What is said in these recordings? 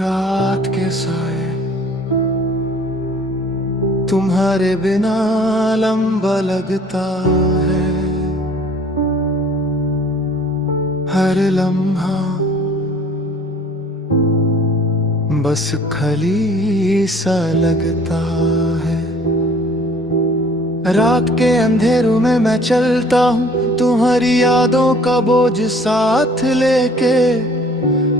रात के साए तुम्हारे बिना लंबा लगता है, हर लम्हा बस खली सा लगता है। रात के अंधेरों में मैं चलता हूँ तुम्हारी यादों का बोझ साथ लेके,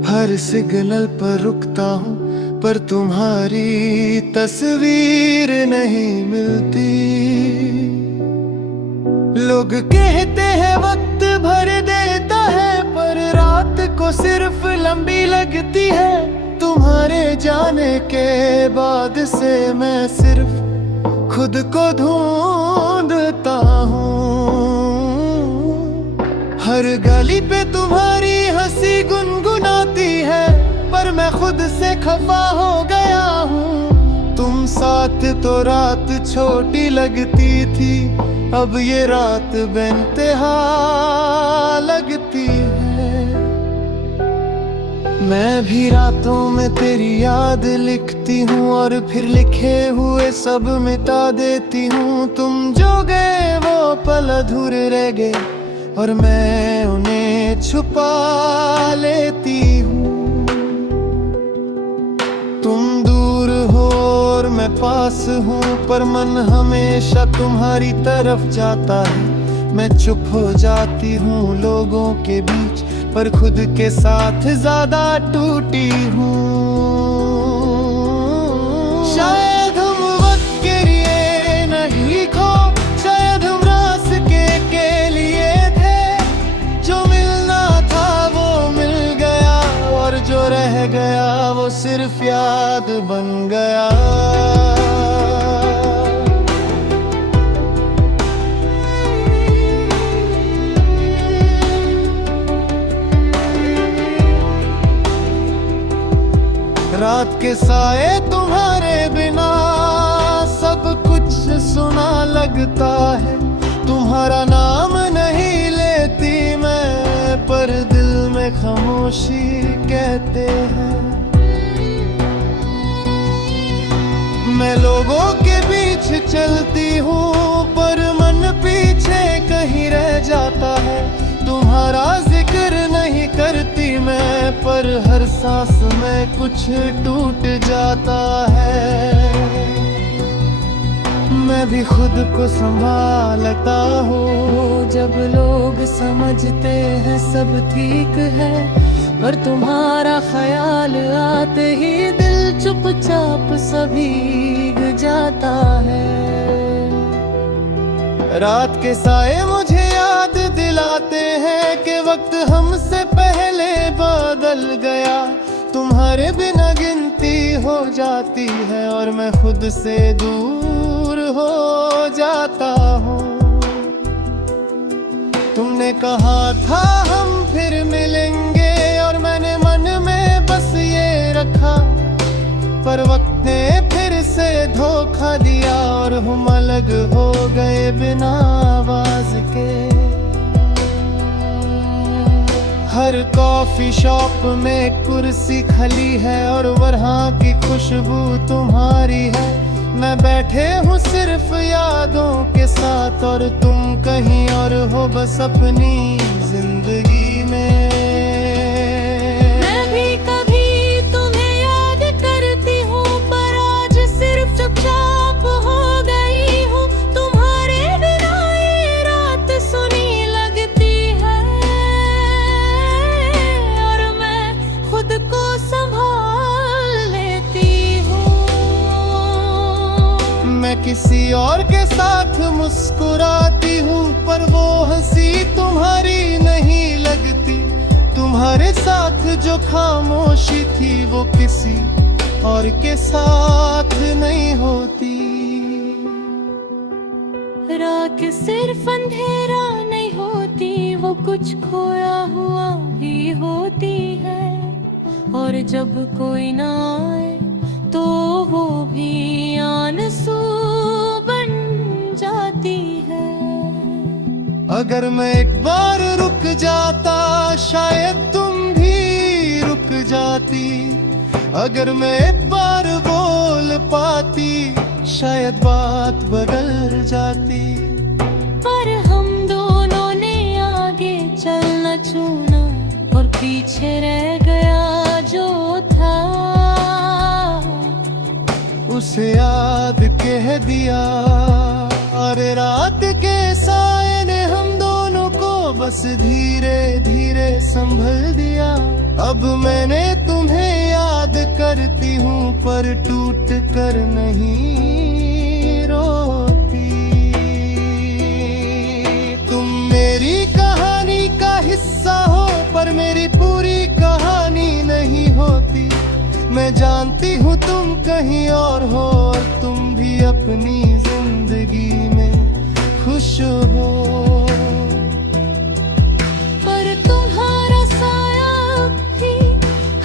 हर सिग्नल पर रुकता हूँ पर तुम्हारी तस्वीर नहीं मिलती। लोग कहते हैं वक्त भर देता है पर रात को सिर्फ लंबी लगती है। तुम्हारे जाने के बाद से मैं सिर्फ खुद को ढूंढता हूँ। हर गली पे तुम्हारी हंसी गुनगुनाती है पर मैं खुद से खफा हो गया हूँ। तुम साथ तो रात छोटी लगती थी, अब ये रात बेइंतहा लगती है। मैं भी रातों में तेरी याद लिखती हूँ और फिर लिखे हुए सब मिटा देती हूँ। तुम जो गए वो पल अधूरे रह गए और मैं उन्हें छुपा लेती हूँ। तुम दूर हो और मैं पास हूँ पर मन हमेशा तुम्हारी तरफ जाता है। मैं चुप हो जाती हूँ लोगों के बीच पर खुद के साथ ज्यादा टूटी हूँ। शायद हम वक्त के लिए नहीं खो, शायद हम रास्ते के लिए थे। जो मिलना था वो मिल गया और जो रह गया वो सिर्फ याद बन गया। रात के साए तुम्हारे बिना सब कुछ सुना लगता है। तुम्हारा नाम नहीं लेती मैं पर दिल में खामोशी कहते हैं। मैं लोगों के बीच चलती हूँ पर मन पीछे कहीं रह जाता है। तुम्हारा जिक्र नहीं करती मैं पर हर सांस में कुछ टूट जाता है। मैं भी खुद को संभालता हूँ जब लोग समझते हैं सब ठीक है, पर तुम्हारा ख्याल आते ही दिल चुपचाप सा भीग जाता है। रात के साए मुझे याद दिलाते हैं कि वक्त हमसे पहले बदल गया। तुम्हारे बिना गिनती हो जाती है और मैं खुद से दूर हो जाता हूँ। तुमने कहा था हम फिर मिलेंगे और मैंने मन में बस ये रखा, पर वक्त ने फिर से धोखा दिया और हम अलग हो गए बिना आवाज के। हर कॉफी शॉप में कुर्सी खाली है और वहाँ की खुशबू तुम्हारी है। मैं बैठे हूँ सिर्फ यादों के साथ और तुम कहीं और हो बस अपनी जिंदगी में। मैं भी कभी तुम्हें याद करती हूँ पर आज सिर्फ चुपचाप हो गई हूँ। तुम्हारे बिना ये रात सुनी लगती है और मैं खुद को संभाल लेती हूँ। मैं किसी और के साथ मुस्कुराती हूँ पर वो हंसी तुम्हारी नहीं लगती। तुम्हारे साथ जो खामोशी थी वो किसी और के साथ नहीं होती। रात सिर्फ अंधेरा नहीं होती, वो कुछ खोया हुआ भी होती है। और जब कोई ना आए तो वो भी आंसू बन जाती है। अगर मैं एक बार रुक जाता शायद तुम भी रुक जाती, अगर मैं एक बार बोल पाती शायद बात बदल जाती। पर हम दोनों ने आगे चलना चुना और पीछे रह गया जो था, उसे याद कह दिया। और रात के साए ने हम दोनों को बस धीरे धीरे संभल दिया। अब मैंने तुम्हें याद करती हूँ पर टूट कर नहीं रोती। तुम मेरी कहानी का हिस्सा हो पर मेरी पूरी कहानी नहीं होती। मैं जानती हूँ तुम कहीं और हो और तुम भी अपनी जिंदगी में खुश हो, पर तुम्हारा साया भी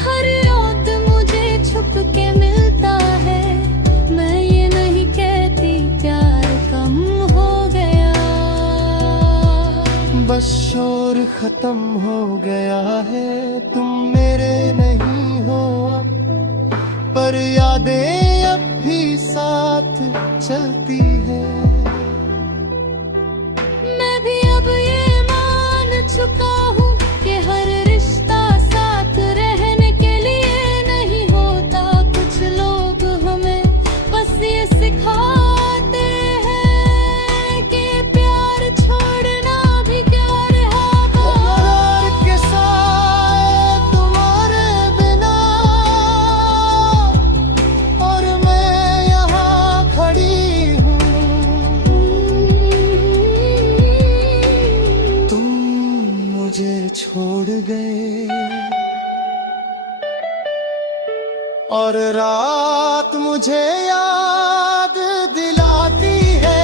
हर रात मुझे छुप के मिलता है। मैं ये नहीं कहती प्यार कम हो गया, बस शोर खत्म हो गया है। तुम मेरे नहीं हो अब, पर यादें अब भी साथ चलती है। मैं भी अब ये मान चुका हूँ कि हर रिश्ता साथ रहने के लिए नहीं होता। कुछ लोग हमें बस ये सिखाते हैं कि प्यार छोड़ना भी प्यार है। प्यार के साए तुम्हारे बिना और मैं यहाँ खड़ी हूँ। तुम मुझे छोड़ गए और रात मुझे याद दिलाती है।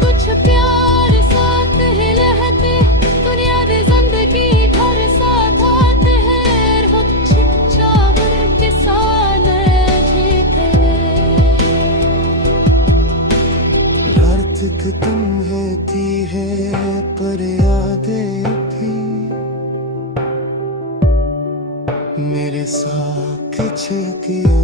कुछ प्यार साथ ही रहते, दुनिया की जिंदगी भर साथ आते हैं। हो चिट्चावर के साथ जीते रात की तुम्हें दी है पर यादें भी मेरे साथ किया।